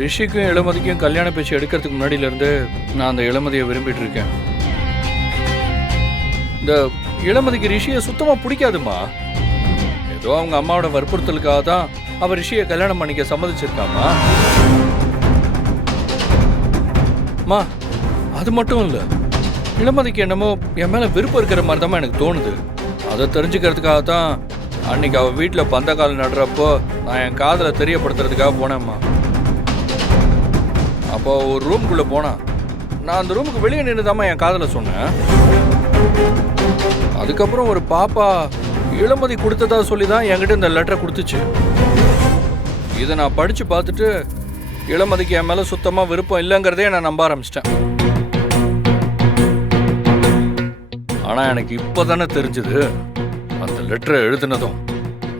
ரிஷிக்கும் இளமதிக்கும் கல்யாண பேச்சு எடுக்கிறதுக்கு முன்னாடியிலேருந்து நான் அந்த இளமதியை விரும்பிட்டு இருக்கேன். இந்த இளமதிக்கு ரிஷியை சுத்தமாக பிடிக்காதுமா. ஏதோ அவங்க அம்மாவோட வற்புறுத்தலுக்காக தான் அவர் ரிஷியை கல்யாணம் பண்ணிக்க சம்மதிச்சிருக்காமா. மா அது மட்டும் இல்லை, இளமதிக்கு என்னமோ என் மேலே விருப்பம் இருக்கிற மாதிரி தான் எனக்கு தோணுது. அதை தெரிஞ்சுக்கிறதுக்காக தான் அன்னைக்கு அவள் வீட்டில் பந்தக்கால் நடுறப்போ நான் என் காதலை தெரியப்படுத்துறதுக்காக போனேம்மா. அப்போ ஒரு ரூம்குள்ளே போனான். நான் அந்த ரூமுக்கு வெளியே நின்று தாம்மா என் காதலை சொன்னேன். அதுக்கப்புறம் ஒரு பாப்பா இளமதி கொடுத்ததா சொல்லி தான் என்கிட்ட இந்த லெட்டரை கொடுத்துச்சு. இதை நான் படித்து பார்த்துட்டு இளமதிக்கு என் மேலே சுத்தமாக விருப்பம் இல்லைங்கிறதே நான் நம்ப ஆரம்பிச்சிட்டேன். ஆனால் எனக்கு இப்போ தானே தெரிஞ்சுது, அந்த லெட்டரை எழுதுனதும்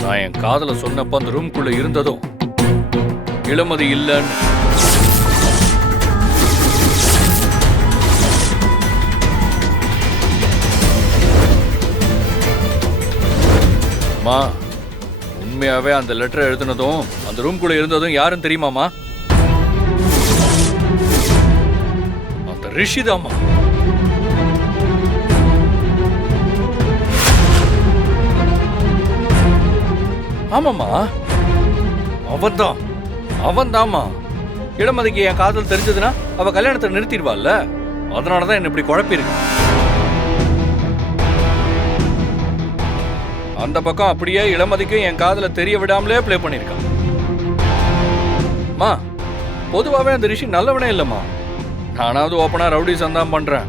நான் என் காதலை சொன்னப்போ அந்த ரூம்குள்ளே இருந்ததும் இளமதி இல்லைன்னு. உண்மையாவே அந்த லெட்டரை எழுதுனதும் அந்த ரூம்குள்ள இருந்ததும் யாரும் தெரியுமாமா? அந்த ரிஷிதாமா. ஆமாமா, அவன்தாமா. இளமதிக்கு என் காதல் தெரிஞ்சதுன்னா அவ கல்யாணத்தை நிறுத்திடுவாள்ல, அதனாலதான் என்ன இப்படி குழப்பிருக்கு. அந்த பக்கம் அப்படியே இளமதிக்கும் என் காதலை தெரிய விடாமலே பிளே பண்ணிருக்கான். மா பொதுவாகவே அந்த ரிஷி நல்லவனே இல்லைம்மா. நானாவது ஓப்பனா ரவுடிசம் தான் பண்றேன்,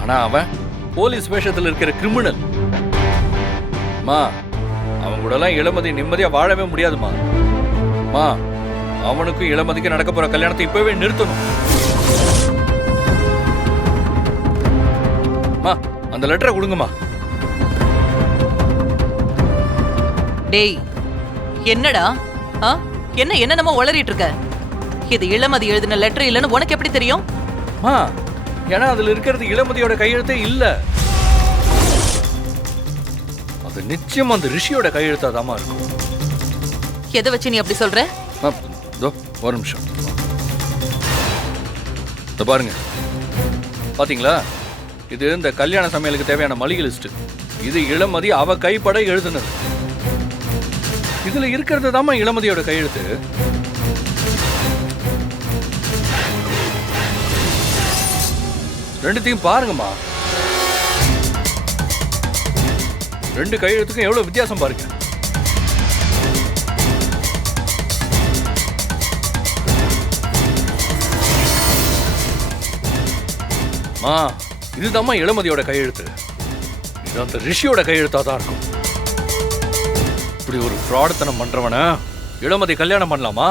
ஆனா அவன் போலீஸ் வேஷத்தில் இருக்கிற கிரிமினல். மா அவன் கூடலாம் இளமதி நிம்மதியா வாழவே முடியாதுமா. மா அவனுக்கும் இளமதிக்கு நடக்க போற கல்யாணத்தை இப்பவே நிறுத்தணும். மா அந்த லெட்டரை கொடுங்கம்மா. டேய் என்னடா என்ன நம்ம உளறிட்டு இருக்க? இது இளமதி எழுதின லெட்டர் இல்லன்னு உனக்கு எப்படி தெரியும்? ஏன்னா அதுல இருக்கிறது இளமதியோட கையெழுத்தே இல்ல. அது நிச்சயம் அந்த ரிஷியோட கையெழுத்தா தான் இருக்கும். எதை வச்சு நீ அப்படி சொல்ற? ஒரு நிமிஷம் பாருங்க. பாத்தீங்களா, இது இந்த கல்யாண சமையலுக்கு தேவையான மளிகை லிஸ்ட். இது இளமதி அவ கைப்பட எழுதுனது. இதுல இருக்கிறது தாமா இளமதியோட கையெழுத்து. ரெண்டுத்தையும் பாருங்கம்மா. ரெண்டு கையெழுத்துக்கும் எவ்வளவு வித்தியாசம் பாருங்க. இதுதாம்மா இளமதியோட கையெழுத்து. இது அந்த ரிஷியோட கையெழுத்தா தான் இருக்கும். இப்படி ஒரு ஃப்ராடுத்தனம் பண்றவன இளமதி கல்யாணம் பண்ணலாமா?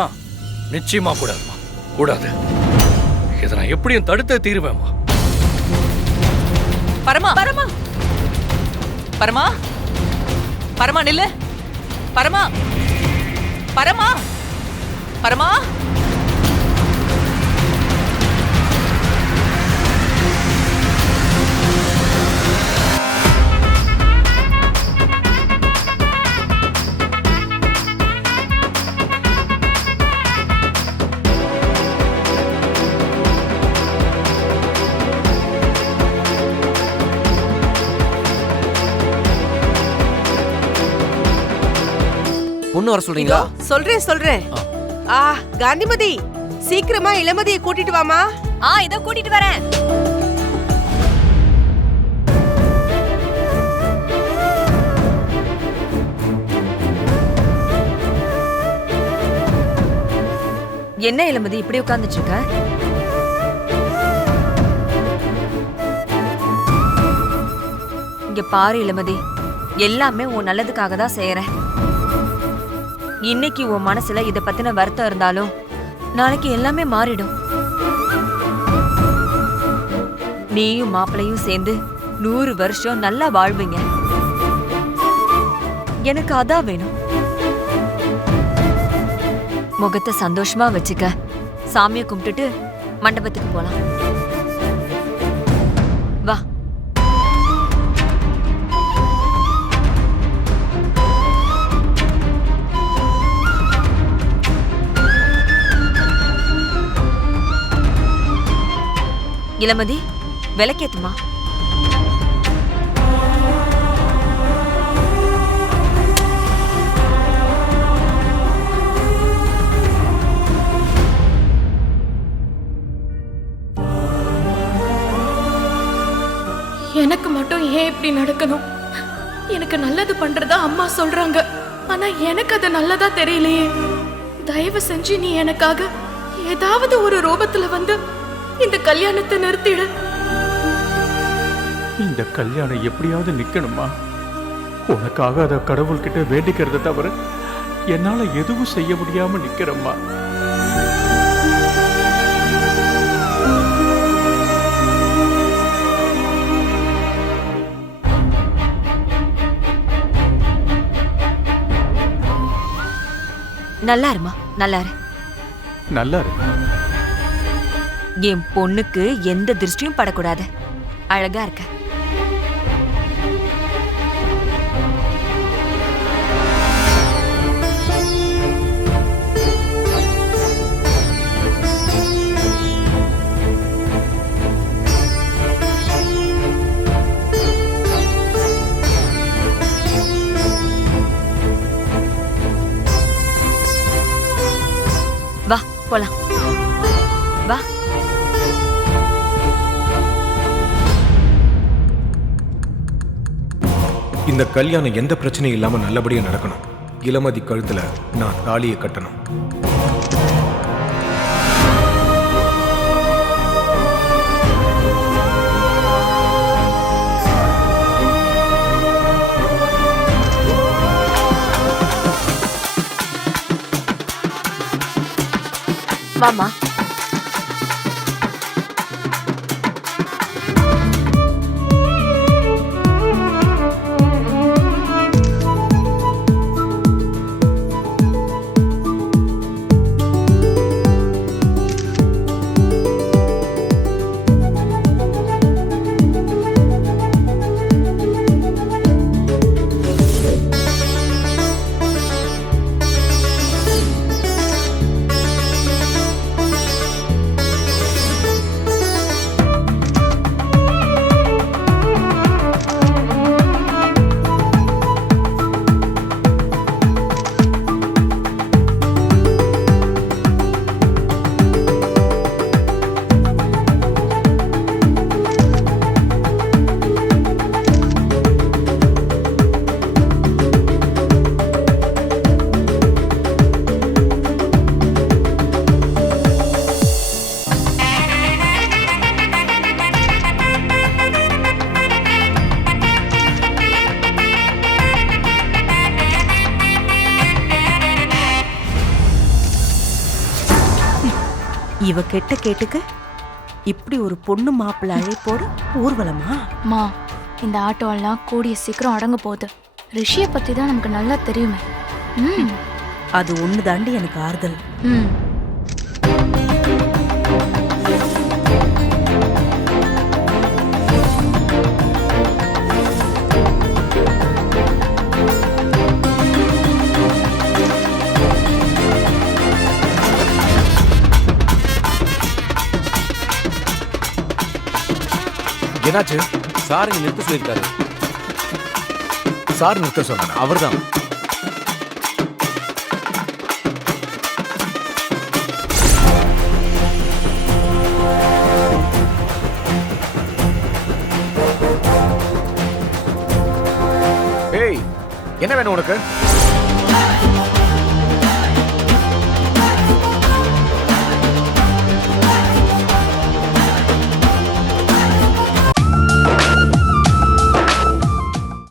நிச்சயமா கூடாதுமா, கூடாது. இதை நான் எப்படியும் தடுத்து தீருவேம்மா. பரமா பரமா பரமா பரமா நில்லு. பரமா பரமா பரமா பொண்ணு வர சொல்றீங்களா? சொல்றேன். காந்திமதி, சீக்கிரமா இளமதியை கூட்டிட்டு வாமா. இதோ கூட்டிட்டு வரேன். என்ன இளமதி இப்படி உட்கார்ந்துட்டு இருக்க? இங்க பாரு இளமதி, எல்லாமே உன் நல்லதுக்காக தான் செய்யறேன். இன்னைக்கு உன் மனசுல இத பத்தின வருத்தம் இருந்தாலும் நாளைக்கு எல்லாமே மாறிடும். நீயும் மாப்பிளையும் சேர்ந்து 100 வருஷம் நல்லா வாழ்வீங்க. எனக்கு அதான் வேணும். முகத்தை சந்தோஷமா வச்சுக்க. சாமியை கும்பிட்டுட்டு மண்டபத்துக்கு போலாம். வா. இளமதி விளக்கேத்துமா. எனக்கு மட்டும் ஏன் இப்படி நடக்கணும்? எனக்கு நல்லது பண்றதா அம்மா சொல்றாங்க, ஆனா எனக்கு அது நல்லதா தெரியலையே. தயவு செஞ்சு நீ எனக்காக ஏதாவது ஒரு ரூபத்துல வந்து இந்த கல்யாணத்தை நிறுத்திடு. இந்த கல்யாணம் எப்படியாவது நிக்கணுமா? உனக்காக அத கடவுள்கிட்ட வேண்டிக்கிறத தவிர என்னால எதுவும் செய்ய முடியாம நிக்கிறம்மா. நல்லா இருமா, நல்லா இரு. நல்லா இருக்கு. என் பொண்ணுக்கு எந்த திருஷ்டியும் படக்கூடாது. அழகா இருக்க. வா போலாம். வா. இந்த கல்யாணம் எந்த பிரச்சனையும் இல்லாம நல்லபடியா நடக்கணும். இளமதி கழுத்துல நான் தாலியை கட்டணும். வாமா. இவ கெட்ட கேட்டுக்கு இப்படி ஒரு பொண்ணு மாப்பிள்ளை அழைப்போடு ஊர்வலமா? மா, இந்த ஆட்டோ எல்லாம் கூடிய சீக்கிரம் அடங்க போகுது. ரிஷியை பத்தி தான் நமக்கு நல்லா தெரியுமே. அது ஒண்ணு தாண்டி எனக்கு ஆறுதல். என்னாச்சு? சார் இங்க நிறுத்த சொல்லியிருக்காரு. சார் நிறுத்த சொன்னானா? அவர்தான். ஏய், என்ன வேணும் உனக்கு?